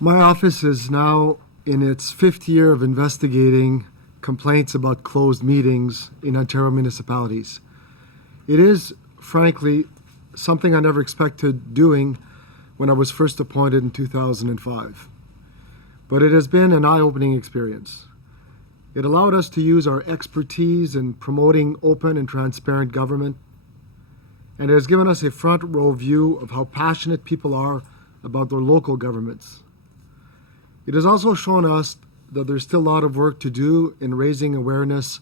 My office is now in its fifth year of investigating complaints about closed meetings in Ontario municipalities. It is, frankly, something I never expected doing when I was first appointed in 2005. But it has been an eye-opening experience. It allowed us to use our expertise in promoting open and transparent government, and it has given us a front row view of how passionate people are about their local governments. It has also shown us that there's still a lot of work to do in raising awareness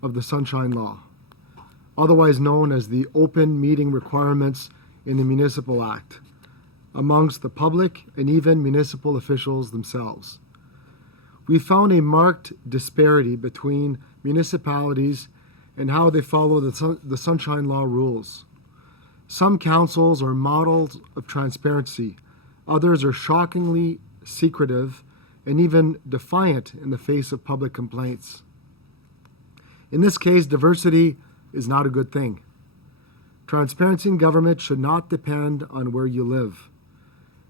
of the Sunshine Law, otherwise known as the open meeting requirements in the Municipal Act, amongst the public and even municipal officials themselves. We found a marked disparity between municipalities and how they follow the Sunshine Law rules. Some councils are models of transparency, others are shockingly secretive and even defiant in the face of public complaints. In this case, diversity is not a good thing. Transparency in government should not depend on where you live.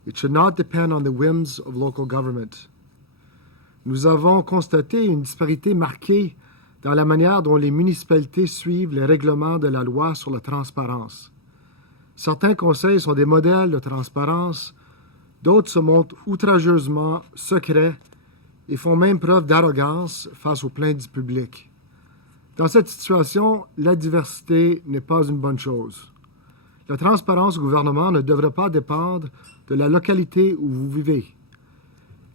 It should not depend on the whims of local government. Nous avons constaté une disparité marquée dans la manière dont les municipalités suivent les règlements de la loi sur la transparence. Certains conseils sont des modèles de transparence, d'autres se montrent outrageusement secrets et font même preuve d'arrogance face aux plaintes du public. Dans cette situation, la diversité n'est pas une bonne chose. La transparence au gouvernement ne devrait pas dépendre de la localité où vous vivez.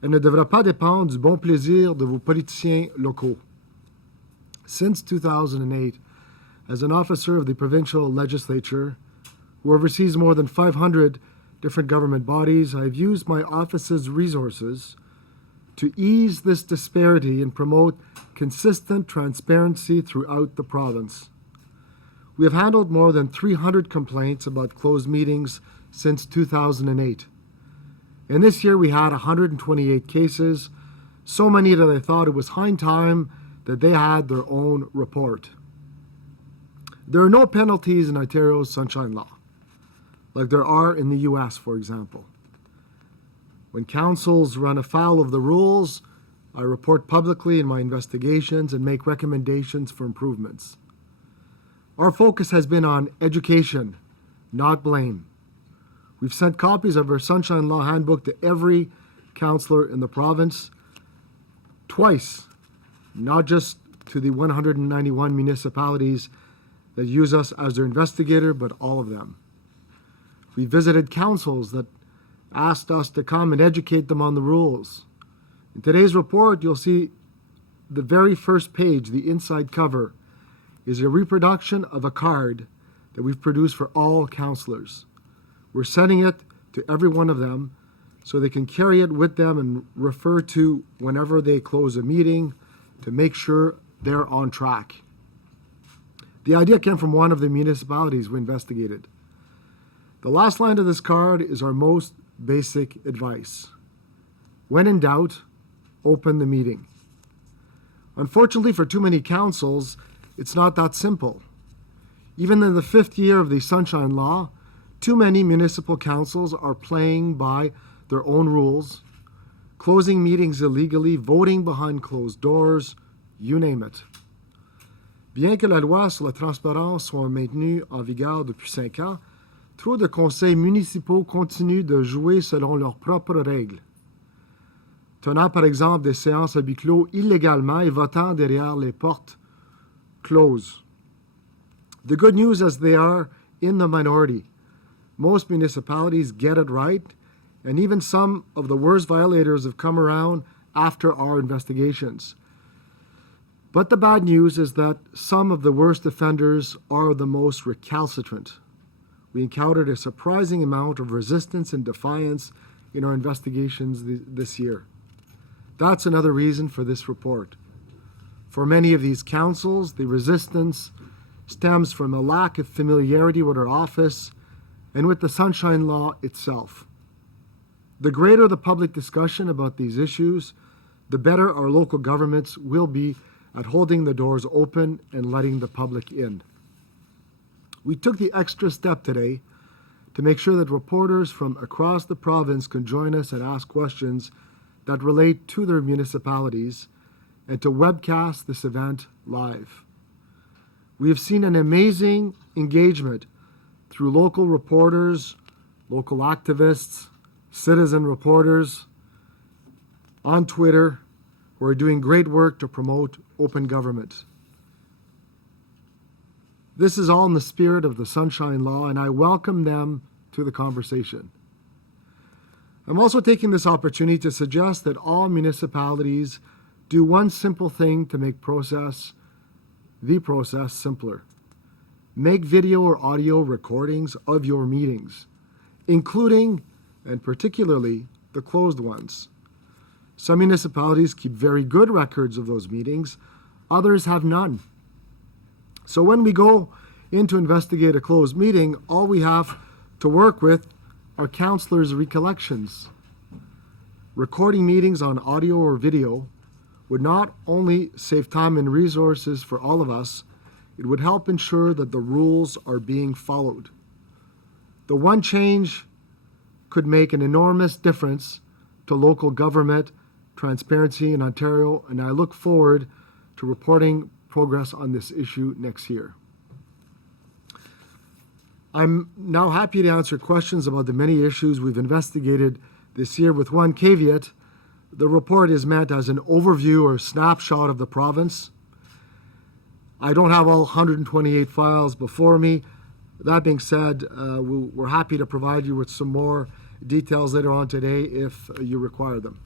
Elle ne devrait pas dépendre du bon plaisir de vos politiciens locaux. Since 2008, as an officer of the provincial legislature, who oversees more than 500 different government bodies, I've used my office's resources to ease this disparity and promote consistent transparency throughout the province. We have handled more than 300 complaints about closed meetings since 2008. And this year we had 128 cases, so many that I thought it was high time that they had their own report. There are no penalties in Ontario's Sunshine Law, like there are in the US, for example. When councils run afoul of the rules, I report publicly in my investigations and make recommendations for improvements. Our focus has been on education, not blame. We've sent copies of our Sunshine Law handbook to every councillor in the province twice, not just to the 191 municipalities that use us as their investigator, but all of them. We visited councils that asked us to come and educate them on the rules. In today's report, you'll see the very first page, the inside cover, is a reproduction of a card that we've produced for all councillors. We're sending it to every one of them so they can carry it with them and refer to whenever they close a meeting to make sure they're on track. The idea came from one of the municipalities we investigated. The last line of this card is our most basic advice. When in doubt, open the meeting. Unfortunately, for too many councils, it's not that simple. Even in the fifth year of the Sunshine Law, too many municipal councils are playing by their own rules, closing meetings illegally, voting behind closed doors, you name it. Bien que la loi sur la transparence soit maintenue en vigueur depuis 5 ans, trop de conseils municipaux continuent de jouer selon leurs propres règles, tenant par exemple des séances à huis clos illégalement et votant derrière les portes closes. The good news is they are in the minority. Most municipalities get it right, and even some of the worst violators have come around after our investigations. But the bad news is that some of the worst offenders are the most recalcitrant. We encountered a surprising amount of resistance and defiance in our investigations this year. That's another reason for this report. For many of these councils, the resistance stems from a lack of familiarity with our office and with the Sunshine Law itself. The greater the public discussion about these issues, the better our local governments will be at holding the doors open and letting the public in. We took the extra step today to make sure that reporters from across the province can join us and ask questions that relate to their municipalities, and to webcast this event live. We have seen an amazing engagement through local reporters, local activists, citizen reporters on Twitter who are doing great work to promote open government. This is all in the spirit of the Sunshine Law, and I welcome them to the conversation. I'm also taking this opportunity to suggest that all municipalities do one simple thing to make the process simpler. Make video or audio recordings of your meetings, including and particularly the closed ones. Some municipalities keep very good records of those meetings, others have none. So when we go in to investigate a closed meeting, all we have to work with are councillors' recollections. Recording meetings on audio or video would not only save time and resources for all of us, it would help ensure that the rules are being followed. The one change could make an enormous difference to local government transparency in Ontario, and I look forward to reporting progress on this issue next year. I'm now happy to answer questions about the many issues we've investigated this year with one caveat. The report is meant as an overview or snapshot of the province. I don't have all 128 files before me. That being said, we're happy to provide you with some more details later on today if you require them.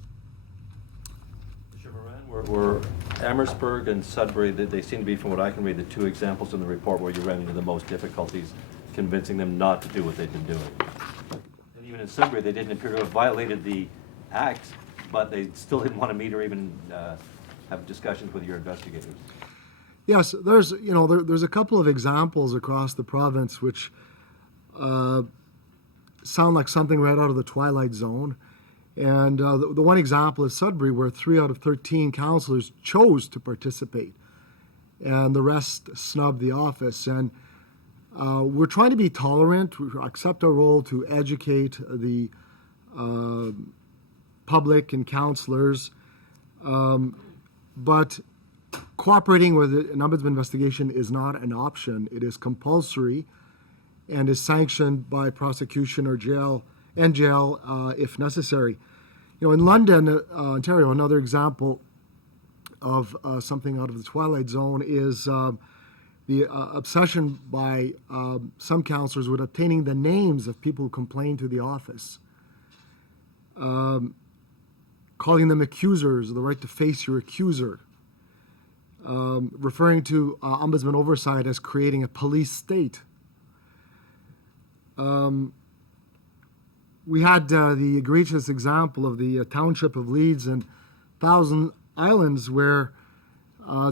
Mr. Marin, were Amherstburg and Sudbury, they seem to be, from what I can read, the two examples in the report where you ran into the most difficulties convincing them not to do what they've been doing. And even in Sudbury, they didn't appear to have violated the act, but they still didn't want to meet or even have discussions with your investigators. Yes, there's a couple of examples across the province which sound like something right out of the Twilight Zone. And the one example is Sudbury, where 3 out of 13 councillors chose to participate, and the rest snubbed the office. And we're trying to be tolerant. We accept our role to educate the public and councillors, but cooperating with an ombudsman investigation is not an option. It is compulsory and is sanctioned by prosecution or jail if necessary. In London, Ontario, another example of something out of the Twilight Zone is the obsession by some councillors with obtaining the names of people who complained to the office, calling them accusers, the right to face your accuser, referring to ombudsman oversight as creating a police state. We had the egregious example of the township of Leeds and Thousand Islands, where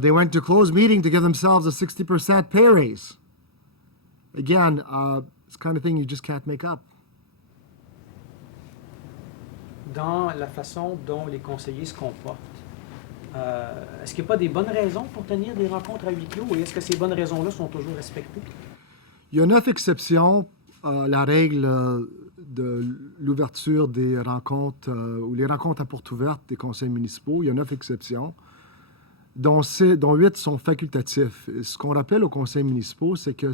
they went to closed meeting to give themselves a 60% pay raise. Again, it's the kind of thing you just can't make up. Dans la façon dont les conseillers se comportent, est-ce qu'il n'y a pas des bonnes raisons pour tenir des rencontres à huis clos, et est-ce que ces bonnes raisons-là sont toujours respectées? Il y a 9 exceptions à la règle de l'ouverture des rencontres ou les rencontres à porte ouverte des conseils municipaux. Il y a 9 exceptions, dont 8 sont facultatifs. Et ce qu'on rappelle aux conseils municipaux, c'est que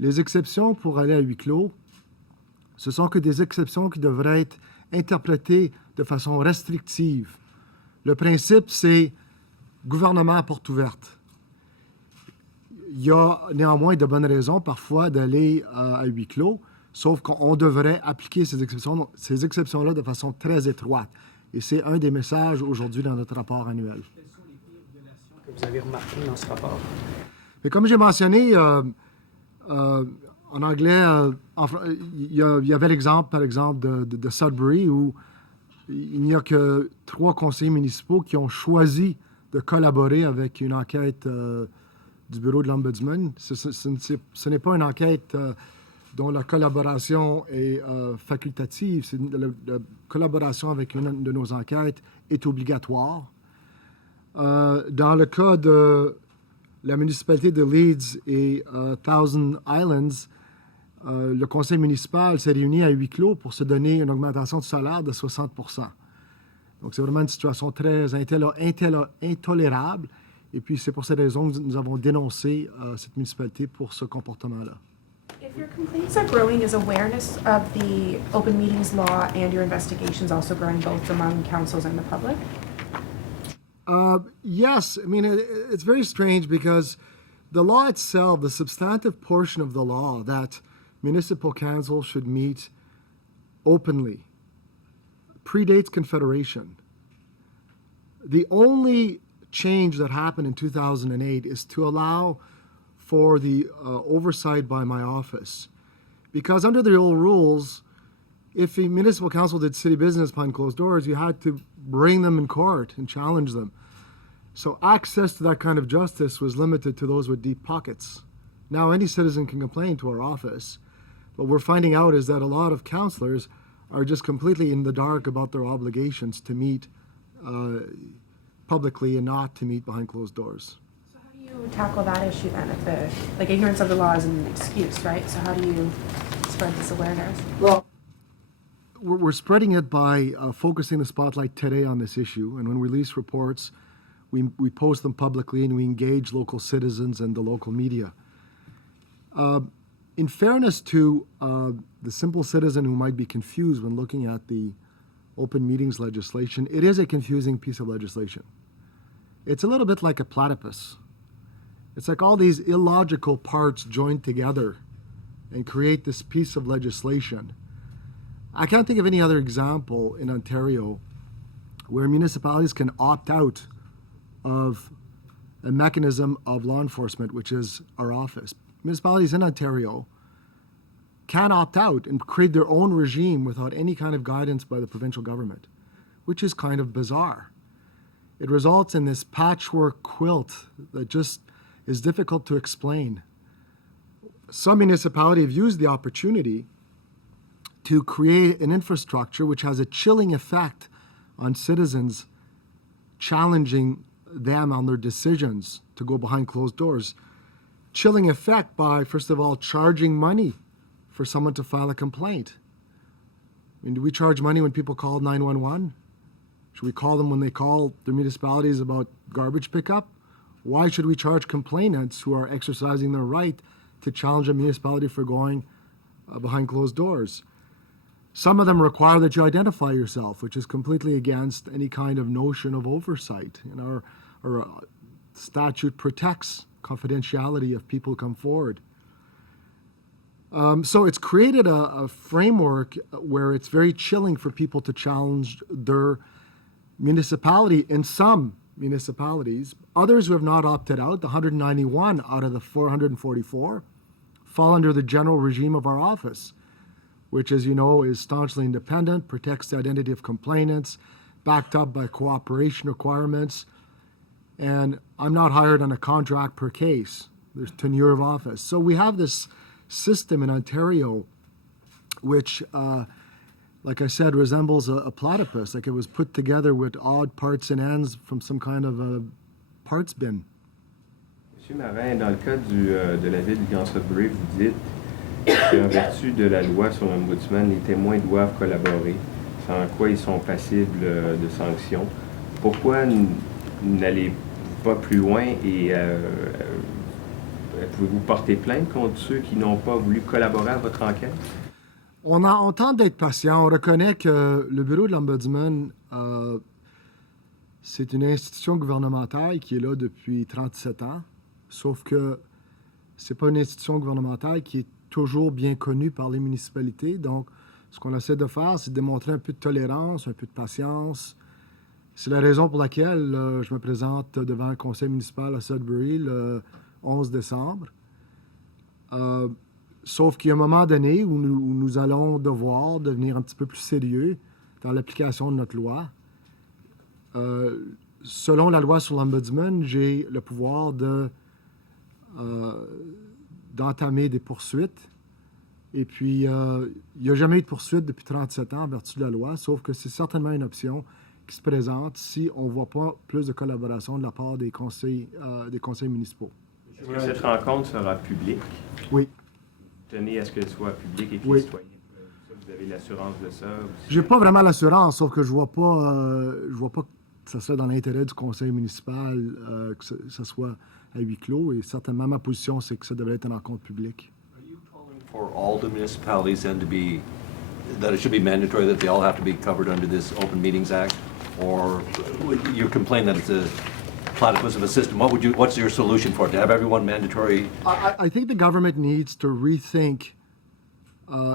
les exceptions pour aller à huis clos, ce sont que des exceptions qui devraient être interprétées de façon restrictive. Le principe, c'est gouvernement à porte ouverte. Il y a néanmoins de bonnes raisons parfois d'aller à huis clos, sauf qu'on devrait appliquer ces exceptions-là de façon très étroite. Et c'est un des messages aujourd'hui dans notre rapport annuel. Quelles sont les pires violations que vous avez remarquées dans ce rapport? Mais comme j'ai mentionné, en anglais, il y avait l'exemple, par exemple, de Sudbury, où il n'y a que 3 conseillers municipaux qui ont choisi de collaborer avec une enquête du bureau de l'Ombudsman. Ce n'est pas une enquête dont la collaboration est facultative. La collaboration avec une de nos enquêtes est obligatoire. Dans le cas de la municipalité de Leeds et Thousand Islands, le conseil municipal s'est réuni à huis clos pour se donner une augmentation de salaire de 60%. Donc, c'est vraiment une situation très intolérable. Et puis, c'est pour cette raison que nous avons dénoncé cette municipalité pour ce comportement-là. If your complaints are growing, is awareness of the open meetings law and your investigations also growing both among councils and the public? Yes. I mean, it's very strange because the law itself, the substantive portion of the law that municipal council should meet openly, predates Confederation. The only change that happened in 2008 is to allow for the oversight by my office. Because under the old rules, if a municipal council did city business behind closed doors, you had to bring them in court and challenge them. So access to that kind of justice was limited to those with deep pockets. Now any citizen can complain to our office. What we're finding out is that a lot of councillors are just completely in the dark about their obligations to meet publicly and not to meet behind closed doors. So how do you tackle that issue then? If ignorance of the law is an excuse, right? So how do you spread this awareness? Well, we're spreading it by focusing the spotlight today on this issue. And when we release reports, we post them publicly and we engage local citizens and the local media. In fairness to the simple citizen who might be confused when looking at the open meetings legislation, it is a confusing piece of legislation. It's a little bit like a platypus. It's like all these illogical parts joined together and create this piece of legislation. I can't think of any other example in Ontario where municipalities can opt out of a mechanism of law enforcement, which is our office. Municipalities in Ontario can opt out and create their own regime without any kind of guidance by the provincial government, which is kind of bizarre. It results in this patchwork quilt that just is difficult to explain. Some municipalities have used the opportunity to create an infrastructure which has a chilling effect on citizens, challenging them on their decisions to go behind closed doors. Chilling effect by, first of all, charging money for someone to file a complaint. I mean, do we charge money when people call 911? Should we call them when they call their municipalities about garbage pickup? Why should we charge complainants who are exercising their right to challenge a municipality for going behind closed doors? Some of them require that you identify yourself, which is completely against any kind of notion of oversight. And our statute protects confidentiality if people come forward. So it's created a framework where it's very chilling for people to challenge their municipality in some municipalities. Others who have not opted out, the 191 out of the 444, fall under the general regime of our office, which, as you know, is staunchly independent, protects the identity of complainants, backed up by cooperation requirements. And I'm not hired on a contract per case. There's tenure of office. So we have this system in Ontario which, like I said, resembles a platypus. Like it was put together with odd parts and ends from some kind of a parts bin. Monsieur Marin, dans le cas de la ville de Sudbury, vous dites qu'en vertu de la loi sur l'Ombudsman, les témoins doivent collaborer, sans quoi ils sont passibles de sanctions. Pourquoi n'allez pas plus loin et pouvez-vous porter plainte contre ceux qui n'ont pas voulu collaborer à votre enquête? On tente d'être patient. On reconnaît que le bureau de l'Ombudsman, c'est une institution gouvernementale qui est là depuis 37 ans, sauf que c'est pas une institution gouvernementale qui est toujours bien connue par les municipalités. Donc, ce qu'on essaie de faire, c'est de démontrer un peu de tolérance, un peu de patience. C'est la raison pour laquelle je me présente devant le conseil municipal à Sudbury le 11 décembre. Sauf qu'il y a un moment donné où nous allons devoir devenir un petit peu plus sérieux dans l'application de notre loi. Selon la loi sur l'Ombudsman, j'ai le pouvoir d'entamer des poursuites. Et puis, il n'y a jamais eu de poursuite depuis 37 ans en vertu de la loi, sauf que c'est certainement une option qui se présente si on ne voit pas plus de collaboration de la part des conseils municipaux. Est-ce que cette rencontre sera publique? Oui. tenez à ce qu'elle soit publique et que Oui. les citoyens, ça, vous avez l'assurance de ça? J'ai pas vraiment l'assurance, sauf que je vois pas que ça soit dans l'intérêt du conseil municipal que ça soit à huis clos. Et certainement, ma position, c'est que ça devrait être une rencontre publique. Are you calling for all the municipalities then to be, that it should be mandatory that they all have to be covered under this Open Meetings Act? Or you complain that it's a platypus of a system. What's your solution for it? To have everyone mandatory? I think the government needs to rethink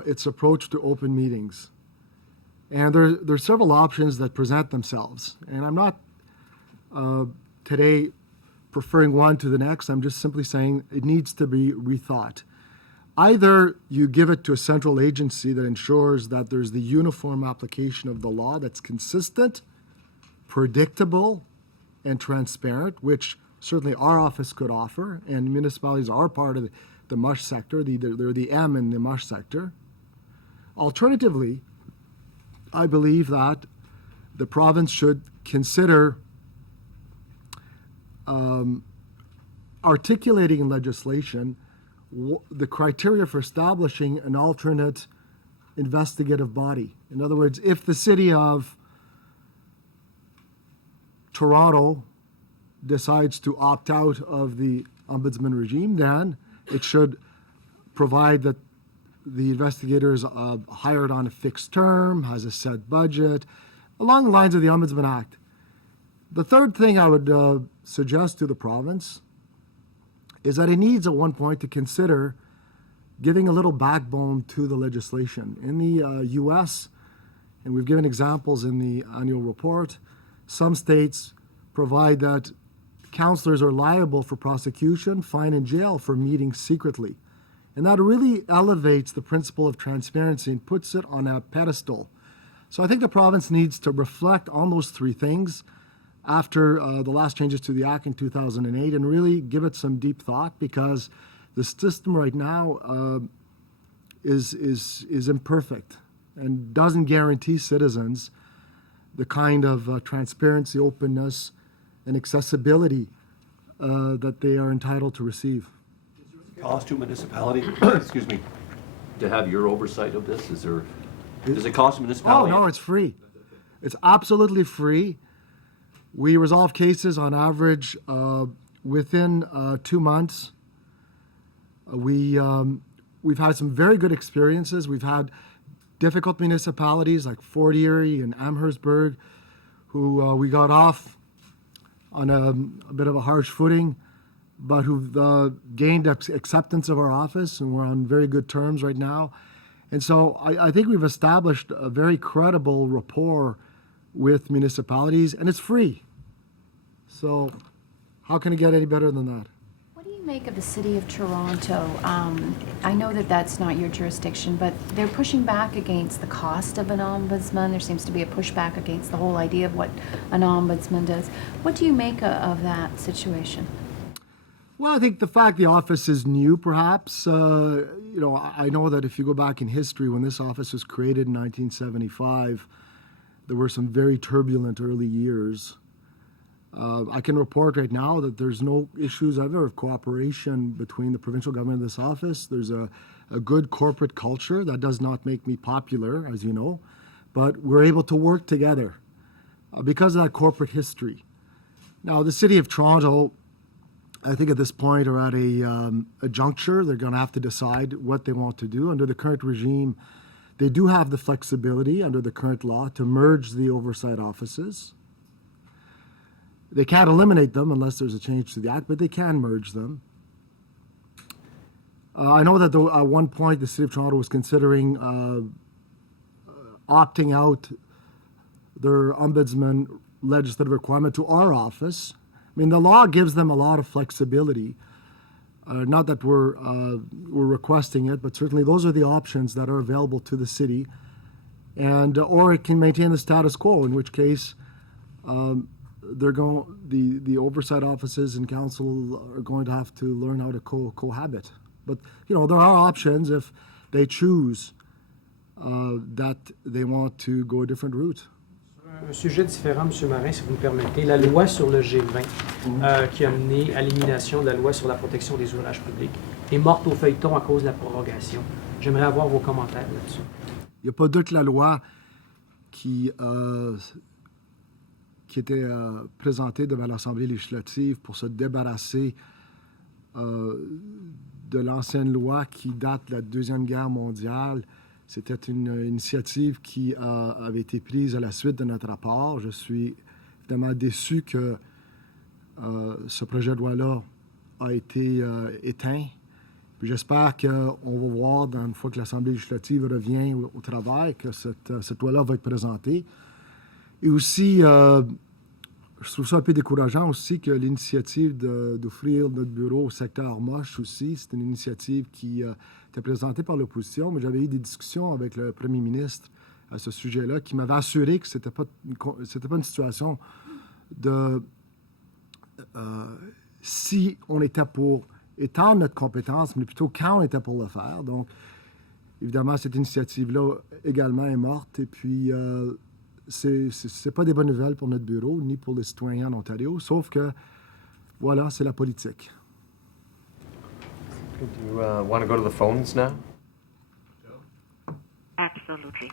its approach to open meetings. And there's several options that present themselves. And I'm not today preferring one to the next. I'm just simply saying it needs to be rethought. Either you give it to a central agency that ensures that there's the uniform application of the law that's consistent, predictable, and transparent, which certainly our office could offer, and municipalities are part of the MUSH sector. They're the M in the MUSH sector. Alternatively, I believe that the province should consider articulating in legislation the criteria for establishing an alternate investigative body. In other words, if the city of Toronto decides to opt out of the ombudsman regime, then it should provide that the investigator is hired on a fixed term, has a set budget, along the lines of the Ombudsman Act. The third thing I would suggest to the province is that it needs at one point to consider giving a little backbone to the legislation. In the U.S., and we've given examples in the annual report, some states provide that councillors are liable for prosecution, fine, and jail for meeting secretly. And that really elevates the principle of transparency and puts it on a pedestal. So I think the province needs to reflect on those three things after the last changes to the Act in 2008 and really give it some deep thought, because the system right now is imperfect and doesn't guarantee citizens the kind of transparency, openness, and accessibility that they are entitled to receive. Cost to municipality, excuse me, to have your oversight of this? Does it cost a Oh, municipality? no, it's free. It's absolutely free. We resolve cases on average within 2 months. We've had some very good experiences. We've had difficult municipalities like Fort Erie and Amherstburg, who we got off on a bit of a harsh footing, but who've gained acceptance of our office, and we're on very good terms right now. And so I think we've established a very credible rapport with municipalities, and it's free. So how can it get any better than that? What do you make of the City of Toronto? I know that that's not your jurisdiction, but they're pushing back against the cost of an ombudsman. There seems to be a pushback against the whole idea of what an ombudsman does. What do you make of that situation? Well, I think the fact the office is new, perhaps, I know that if you go back in history, when this office was created in 1975, there were some very turbulent early years. I can report right now that there's no issues ever of cooperation between the provincial government and this office. There's a good corporate culture. That does not make me popular, as you know, but we're able to work together because of that corporate history. Now, the City of Toronto, I think at this point, are at a juncture. They're going to have to decide what they want to do. Under the current regime, they do have the flexibility under the current law to merge the oversight offices. They can't eliminate them unless there's a change to the Act, but they can merge them. I know that at one point the City of Toronto was considering opting out their ombudsman legislative requirement to our office. I mean, the law gives them a lot of flexibility. Not that we're requesting it, but certainly those are the options that are available to the city. And or it can maintain the status quo, in which case the oversight offices and council are going to have to learn how to cohabit. But there are options if they choose that they want to go a different route. Un sujet différent, M. Marin, si vous me permettez. La loi sur le G20 qui a mené à l'élimination de la loi sur la protection des ouvrages publics. est morte au feuilleton à cause de la prorogation. J'aimerais avoir vos commentaires là-dessus. Il n'y a pas de doute que la loi qui était présentée devant l'Assemblée législative pour se débarrasser de l'ancienne loi qui date de la Deuxième Guerre mondiale. C'était une initiative qui avait été prise à la suite de notre rapport. Je suis évidemment déçu que ce projet de loi-là a été éteint. Puis j'espère qu'on va voir, une fois que l'Assemblée législative revient au travail, que cette loi-là va être présentée. Et aussi, je trouve ça un peu décourageant aussi que l'initiative d'offrir notre bureau au secteur moche aussi, c'est une initiative qui était présentée par l'opposition, mais j'avais eu des discussions avec le premier ministre à ce sujet-là qui m'avait assuré que c'était pas une situation de... si on était pour étendre notre compétence, mais plutôt quand on était pour le faire. Donc, évidemment, cette initiative-là également est morte. Et puis, c'est pas des bonnes nouvelles pour notre bureau, ni pour les citoyens en Ontario, sauf que, voilà, c'est la politique. Do you want to go to the phones now? Absolutely.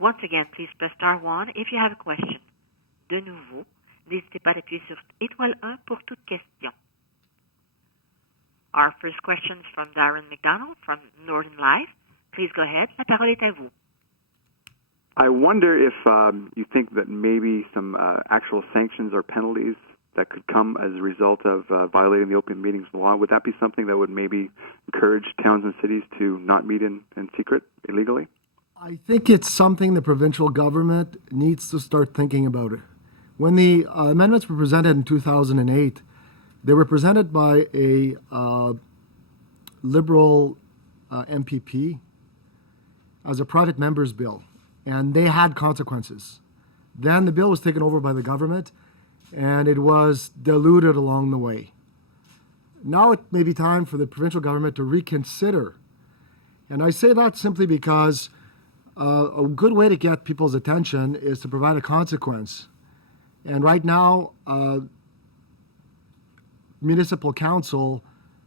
Once again, please press star 1 if you have a question. De nouveau, n'hésitez pas à appuyer sur étoile 1 pour toute question. Our first question is from Darren McDonald from Northern Life. Please go ahead. La parole est à vous. I wonder if you think that maybe some actual sanctions or penalties that could come as a result of violating the open meetings law, would that be something that would maybe encourage towns and cities to not meet in secret illegally? I think it's something the provincial government needs to start thinking about it. When the amendments were presented in 2008, they were presented by a Liberal MPP as a private member's bill, and they had consequences. Then the bill was taken over by the government, and it was diluted along the way. Now it may be time for the provincial government to reconsider. And I say that simply because a good way to get people's attention is to provide a consequence. And right now, municipal council,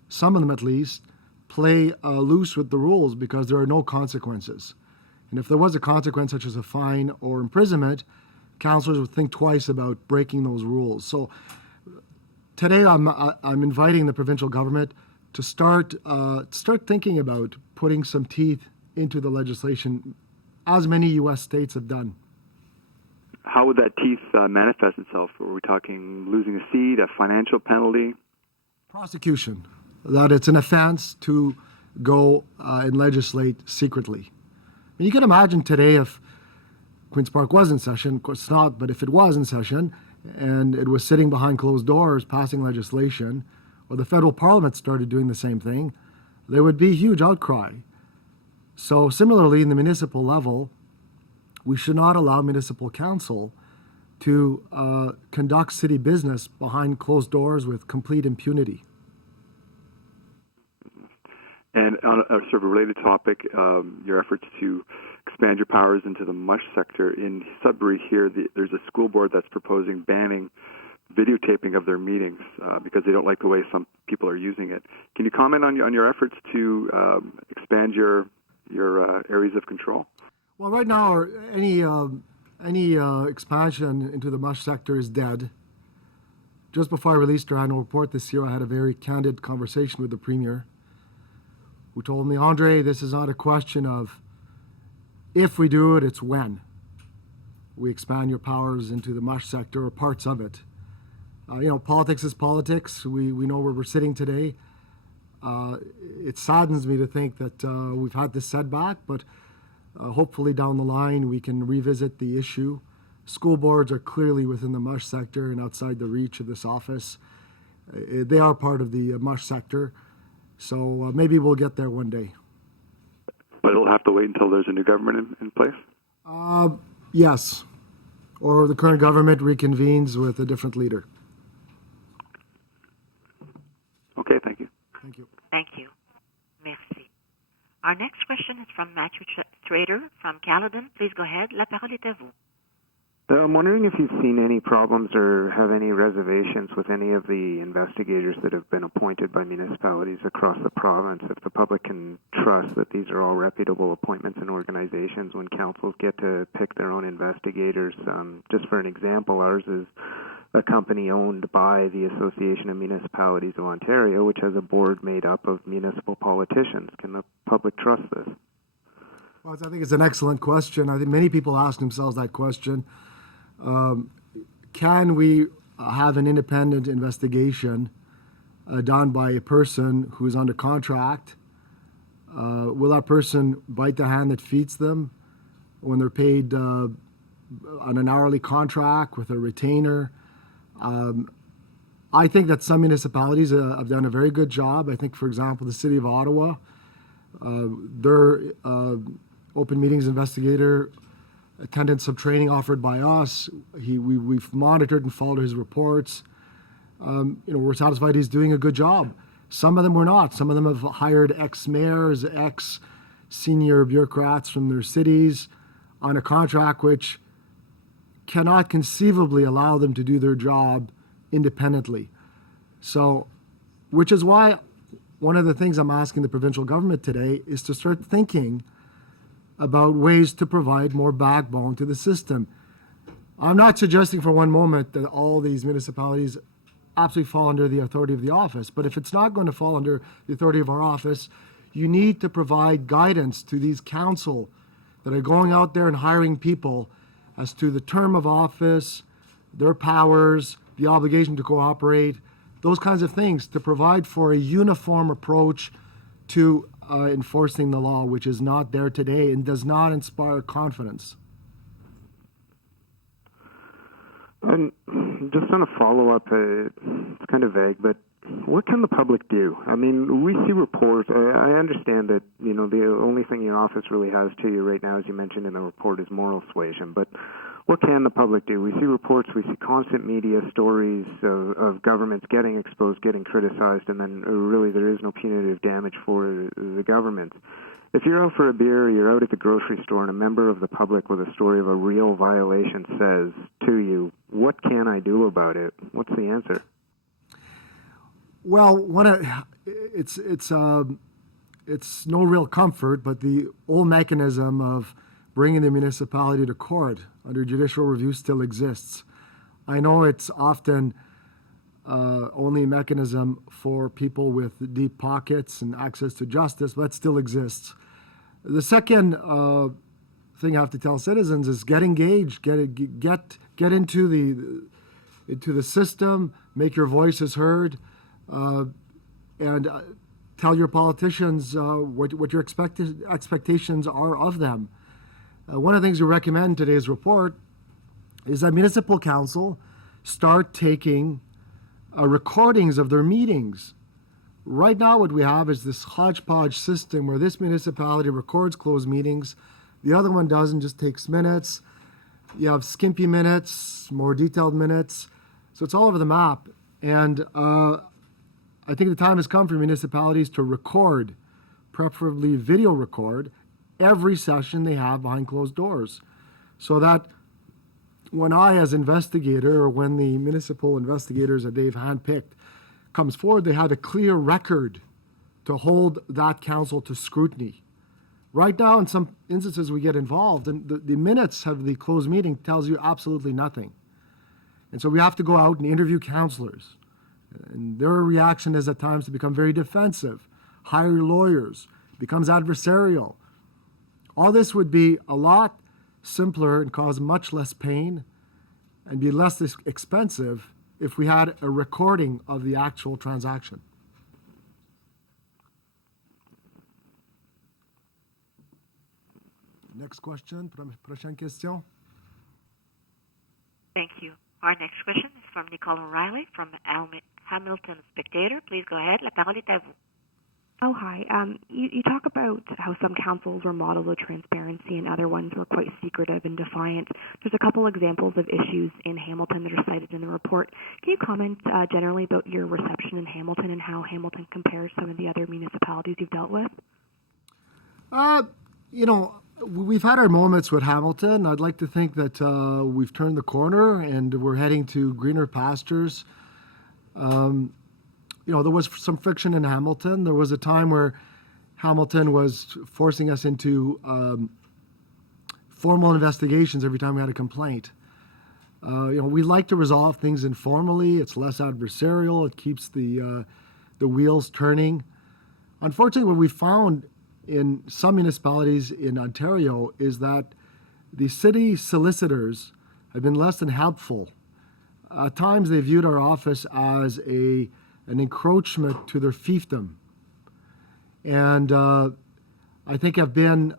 some of them at least, play loose with the rules because there are no consequences. And if there was a consequence such as a fine or imprisonment, councillors would think twice about breaking those rules. So today I'm inviting the provincial government to start thinking about putting some teeth into the legislation, as many U.S. states have done. How would that teeth manifest itself? Are we talking losing a seat, a financial penalty? Prosecution. That it's an offense to go and legislate secretly. And you can imagine today if Queen's Park was in session, of course it's not, but if it was in session and it was sitting behind closed doors passing legislation, or the federal parliament started doing the same thing, there would be a huge outcry. So similarly, in the municipal level, we should not allow municipal council to conduct city business behind closed doors with complete impunity. And on a sort of a related topic, your efforts to expand your powers into the mush sector. In Sudbury here, there's a school board that's proposing banning videotaping of their meetings because they don't like the way some people are using it. Can you comment on your efforts to expand your areas of control? Well, right now, any expansion into the mush sector is dead. Just before I released our annual report this year, I had a very candid conversation with the Premier, who told me, Andre, this is not a question of if we do it, it's when we expand your powers into the mush sector or parts of it. Politics is politics. We know where we're sitting today. It saddens me to think that we've had this setback, but hopefully down the line we can revisit the issue. School boards are clearly within the mush sector and outside the reach of this office. They are part of the mush sector, so maybe we'll get there one day. But it'll have to wait until there's a new government in place? Yes, or the current government reconvenes with a different leader. Okay, thank you. Thank you. Thank you. Merci. Our next question is from Matthew Strader from Caledon. Please go ahead. La parole est à vous. I'm wondering if you've seen any problems or have any reservations with any of the investigators that have been appointed by municipalities across the province, if the public can trust that these are all reputable appointments and organizations when councils get to pick their own investigators. Just for an example, ours is a company owned by the Association of Municipalities of Ontario, which has a board made up of municipal politicians. Can the public trust this? Well, I think it's an excellent question. I think many people ask themselves that question. Can we have an independent investigation done by a person who is under contract? Will that person bite the hand that feeds them when they're paid on an hourly contract with a retainer? I think that some municipalities have done a very good job. I think, for example, the City of Ottawa, their open meetings investigator attended some training offered by us. We've monitored and followed his reports. We're satisfied he's doing a good job. Some of them were not. Some of them have hired ex-mayors, ex-senior bureaucrats from their cities on a contract which cannot conceivably allow them to do their job independently. So, which is why one of the things I'm asking the provincial government today is to start thinking about ways to provide more backbone to the system. I'm not suggesting for one moment that all these municipalities absolutely fall under the authority of the office, but if it's not going to fall under the authority of our office, you need to provide guidance to these council that are going out there and hiring people as to the term of office, their powers, the obligation to cooperate, those kinds of things, to provide for a uniform approach to enforcing the law, which is not there today and does not inspire confidence. And just on a follow-up, it's kind of vague, but what can the public do? I mean, we see reports. I understand that, the only thing your office really has to you right now, as you mentioned in the report, is moral suasion. But what can the public do? We see reports, we see constant media stories of governments getting exposed, getting criticized, and then really there is no punitive damage for the government. If you're out for a beer, you're out at the grocery store, and a member of the public with a story of a real violation says to you, what can I do about it? What's the answer? Well, it's no real comfort, but the old mechanism of bringing the municipality to court under judicial review still exists. I know it's often only a mechanism for people with deep pockets and access to justice, but it still exists. The second thing I have to tell citizens is get engaged, get into the system, make your voices heard, and tell your politicians what your expectations are of them. One of the things we recommend in today's report is that municipal council start taking recordings of their meetings. Right now what we have is this hodgepodge system where this municipality records closed meetings, the other one doesn't, just takes minutes. You have skimpy minutes, more detailed minutes, so it's all over the map. And I think the time has come for municipalities to record, preferably video record, every session they have behind closed doors, so that when I, as investigator, or when the municipal investigators that they've handpicked comes forward, they have a clear record to hold that council to scrutiny. Right now, in some instances, we get involved, and the minutes of the closed meeting tells you absolutely nothing. And so we have to go out and interview councillors. And their reaction is at times to become very defensive, hire lawyers, becomes adversarial. All this would be a lot simpler and cause much less pain and be less expensive if we had a recording of the actual transaction. Next question, prochaine question. Thank you. Our next question is from Nicole O'Reilly from Hamilton Spectator. Please go ahead. La parole est à vous. Oh, hi. You talk about how some councils were models of transparency and other ones were quite secretive and defiant. There's a couple examples of issues in Hamilton that are cited in the report. Can you comment generally about your reception in Hamilton and how Hamilton compares some of the other municipalities you've dealt with? We've had our moments with Hamilton. I'd like to think that we've turned the corner and we're heading to greener pastures. There was some friction in Hamilton. There was a time where Hamilton was forcing us into formal investigations every time we had a complaint. We like to resolve things informally. It's less adversarial. It keeps the wheels turning. Unfortunately, what we found in some municipalities in Ontario is that the city solicitors have been less than helpful. At times, they viewed our office as an encroachment to their fiefdom, and I think have been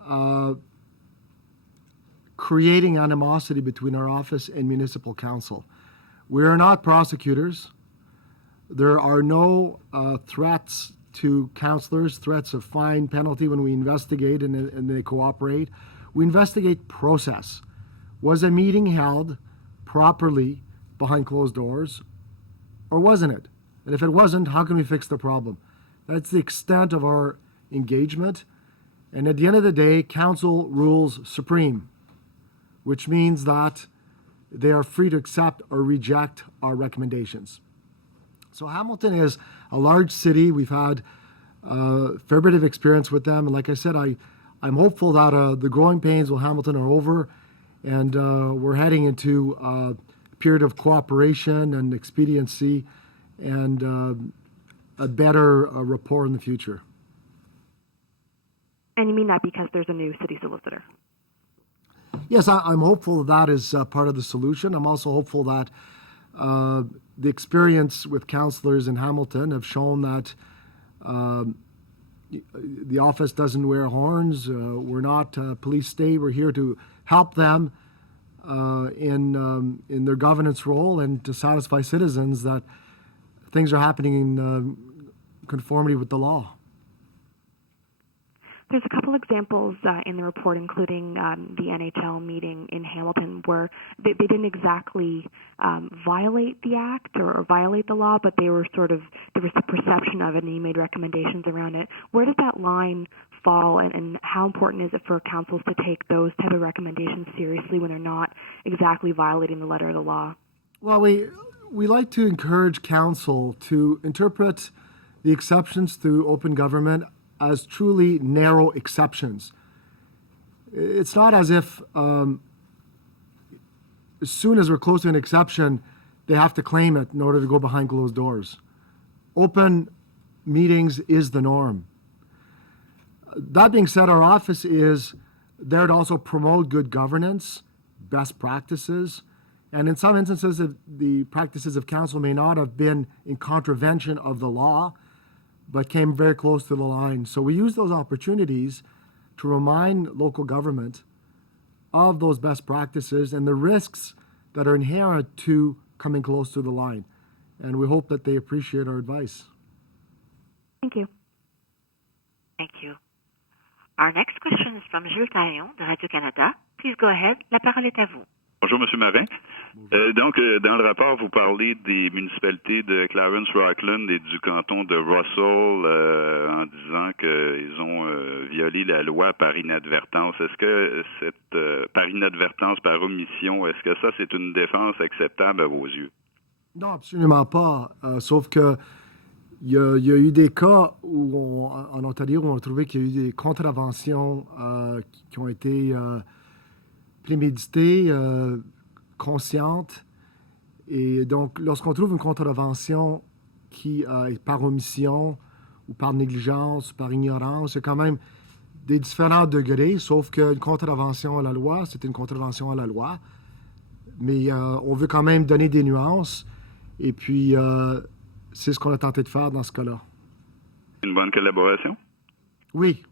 creating animosity between our office and municipal council. We are not prosecutors. There are no threats to councillors, threats of fine, penalty when we investigate and they cooperate. We investigate process. Was a meeting held properly behind closed doors, or wasn't it? And if it wasn't, how can we fix the problem? That's the extent of our engagement. And at the end of the day, council rules supreme, which means that they are free to accept or reject our recommendations. So Hamilton is a large city. We've had a fair bit of experience with them. And like I said, I'm hopeful that the growing pains with Hamilton are over, and we're heading into a period of cooperation and expediency and a better rapport in the future. And you mean that because there's a new city solicitor? Yes, I'm hopeful that is part of the solution. I'm also hopeful that the experience with councillors in Hamilton have shown that the office doesn't wear horns. We're not a police state. We're here to help them in their governance role and to satisfy citizens that things are happening in conformity with the law. There's a couple examples in the report, including the NHL meeting in Hamilton, where they didn't exactly violate the act or violate the law, but they were there was the perception of it, and you made recommendations around it. Where does that line fall, and how important is it for councils to take those type of recommendations seriously when they're not exactly violating the letter of the law? Well, we like to encourage council to interpret the exceptions to open government as truly narrow exceptions. It's not as if as soon as we're close to an exception, they have to claim it in order to go behind closed doors. Open meetings is the norm. That being said, our office is there to also promote good governance, best practices, and in some instances, the practices of council may not have been in contravention of the law, but came very close to the line. So we use those opportunities to remind local government of those best practices and the risks that are inherent to coming close to the line. And we hope that they appreciate our advice. Thank you. Thank you. Our next question is from Jules Taillon de Radio-Canada. Please go ahead. La parole est à vous. Bonjour, M. Marin. Donc, dans le rapport, vous parlez des municipalités de Clarence, Rockland et du canton de Russell en disant qu'ils ont violé la loi par inadvertance. Est-ce que par inadvertance, par omission, est-ce que ça, c'est une défense acceptable à vos yeux? Non, absolument pas. Sauf que il y a eu des cas en Ontario où on a trouvé qu'il y a eu des contraventions qui ont été préméditées, conscientes. Et donc, lorsqu'on trouve une contravention qui est par omission ou par négligence, ou par ignorance, il y a quand même des différents degrés, sauf qu'une contravention à la loi, c'est une contravention à la loi. Mais on veut quand même donner des nuances. Et puis, c'est ce qu'on a tenté de faire dans ce cas-là. Une bonne collaboration? Oui.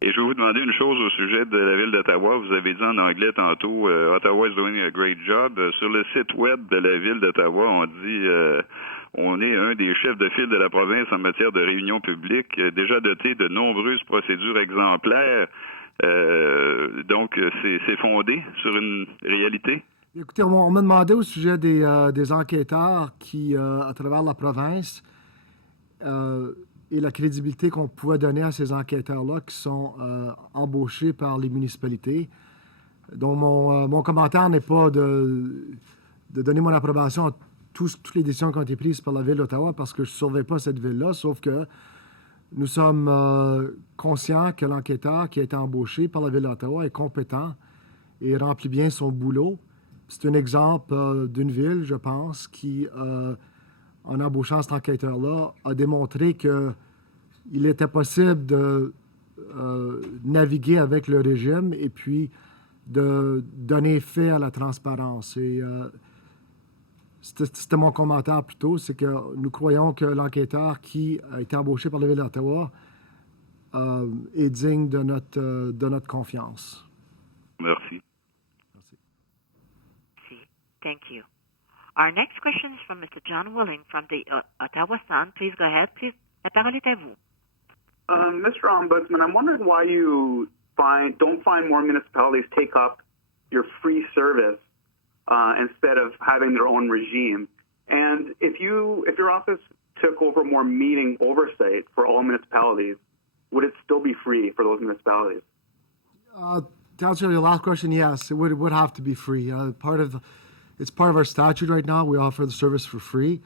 Et je vais vous demander une chose au sujet de la ville d'Ottawa. Vous avez dit en anglais tantôt, Ottawa is doing a great job. Sur le site web de la ville d'Ottawa, on dit on est un des chefs de file de la province en matière de réunions publiques, déjà doté de nombreuses procédures exemplaires. Donc, c'est fondé sur une réalité? Écoutez, on m'a demandé au sujet des enquêteurs qui, à travers la province, et la crédibilité qu'on pouvait donner à ces enquêteurs-là qui sont embauchés par les municipalités. Donc, mon commentaire n'est pas de donner mon approbation à toutes les décisions qui ont été prises par la Ville d'Ottawa parce que je ne surveille pas cette ville-là, sauf que nous sommes conscients que l'enquêteur qui a été embauché par la Ville d'Ottawa est compétent et remplit bien son boulot. C'est un exemple d'une ville, je pense, qui, en embauchant cet enquêteur-là, a démontré qu'il était possible de naviguer avec le régime et puis de donner fait à la transparence. Et c'était mon commentaire plutôt, c'est que nous croyons que l'enquêteur qui a été embauché par la Ville d'Ottawa est digne de notre confiance. Merci. Thank you. Our next question is from Mr. John Willing from the Ottawa Sun. Please go ahead. Please, la parole est à vous. Mr. Ombudsman, I'm wondering why you don't find more municipalities take up your free service instead of having their own regime. And if your office took over more meeting oversight for all municipalities, would it still be free for those municipalities? To answer your last question, yes, it would have to be free. It's part of our statute right now. We offer the service for free.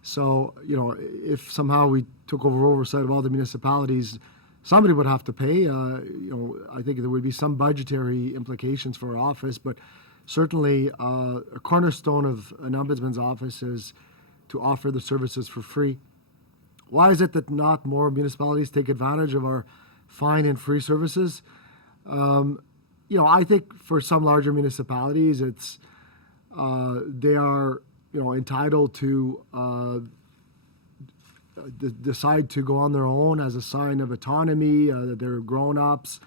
So, if somehow we took over oversight of all the municipalities, somebody would have to pay. I think there would be some budgetary implications for our office, but certainly a cornerstone of an ombudsman's office is to offer the services for free. Why is it that not more municipalities take advantage of our fine and free services? I think for some larger municipalities, they are entitled to decide to go on their own as a sign of autonomy, that they're grown-ups.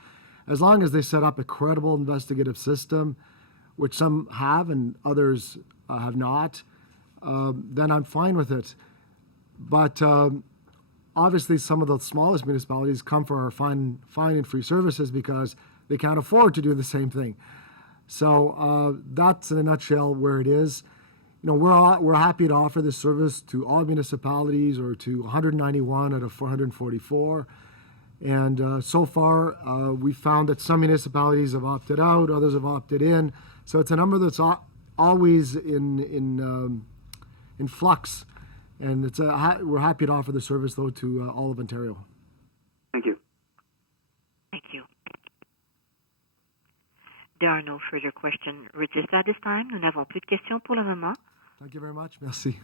As long as they set up a credible investigative system, which some have and others have not, then I'm fine with it. But obviously some of the smallest municipalities come for our fine and free services because they can't afford to do the same thing. So that's in a nutshell where it is. We're happy to offer this service to all municipalities or to 191 out of 444. And so far, we found that some municipalities have opted out, others have opted in. So it's a number that's always in flux. And we're happy to offer the service, though, to all of Ontario. Thank you. Thank you. There are no further questions registered at this time. Nous n'avons plus de questions pour le moment. Thank you very much. Merci.